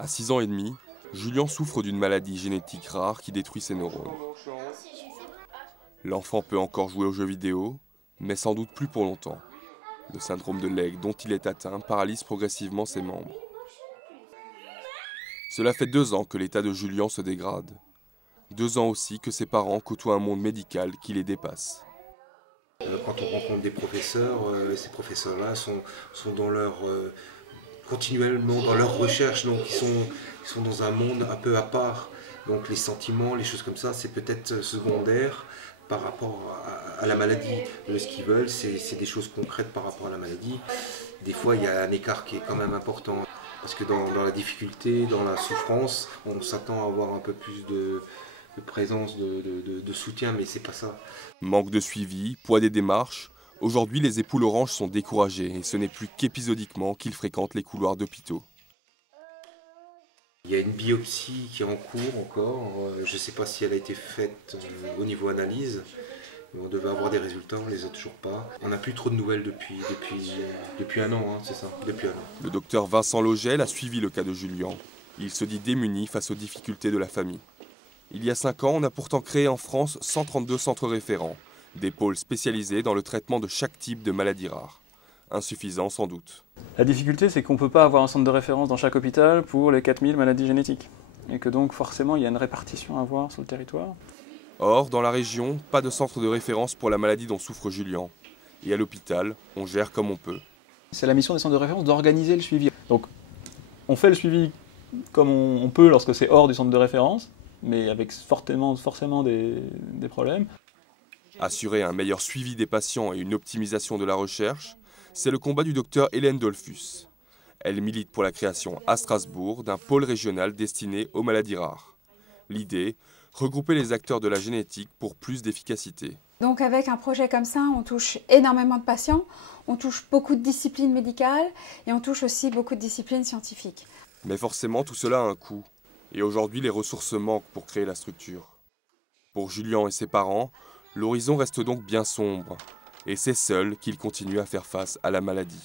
À 6 ans et demi, Julien souffre d'une maladie génétique rare qui détruit ses neurones. L'enfant peut encore jouer aux jeux vidéo, mais sans doute plus pour longtemps. Le syndrome de Legg dont il est atteint paralyse progressivement ses membres. Cela fait 2 ans que l'état de Julien se dégrade. 2 ans aussi que ses parents côtoient un monde médical qui les dépasse. Quand on rencontre des professeurs, ces professeurs-là sont continuellement dans leur recherche, donc ils sont dans un monde un peu à part. Donc les sentiments, les choses comme ça, c'est peut-être secondaire par rapport à la maladie. Ce qu'ils veulent, c'est des choses concrètes par rapport à la maladie. Des fois, il y a un écart qui est quand même important. Parce que dans la difficulté, dans la souffrance, on s'attend à avoir un peu plus de présence, de soutien, mais c'est pas ça. Manque de suivi, poids des démarches, aujourd'hui les époules oranges sont découragées et ce n'est plus qu'épisodiquement qu'ils fréquentent les couloirs d'hôpitaux. Il y a une biopsie qui est en cours encore, je ne sais pas si elle a été faite au niveau analyse, mais on devait avoir des résultats, on ne les a toujours pas. On n'a plus trop de nouvelles depuis un an, hein, c'est ça, depuis un an. Le docteur Vincent Logel a suivi le cas de Julien. Il se dit démuni face aux difficultés de la famille. Il y a 5 ans, on a pourtant créé en France 132 centres référents, des pôles spécialisés dans le traitement de chaque type de maladie rare. Insuffisant sans doute. La difficulté, c'est qu'on ne peut pas avoir un centre de référence dans chaque hôpital pour les 4000 maladies génétiques. Et que donc forcément, il y a une répartition à avoir sur le territoire. Or, dans la région, pas de centre de référence pour la maladie dont souffre Julien. Et à l'hôpital, on gère comme on peut. C'est la mission des centres de référence d'organiser le suivi. Donc, on fait le suivi comme on peut lorsque c'est hors du centre de référence, mais avec forcément des problèmes. Assurer un meilleur suivi des patients et une optimisation de la recherche, c'est le combat du docteur Hélène Dollfus. Elle milite pour la création à Strasbourg d'un pôle régional destiné aux maladies rares. L'idée, regrouper les acteurs de la génétique pour plus d'efficacité. Donc avec un projet comme ça, on touche énormément de patients, on touche beaucoup de disciplines médicales et on touche aussi beaucoup de disciplines scientifiques. Mais forcément, tout cela a un coût. Et aujourd'hui, les ressources manquent pour créer la structure. Pour Julien et ses parents, l'horizon reste donc bien sombre. Et c'est seul qu'il continue à faire face à la maladie.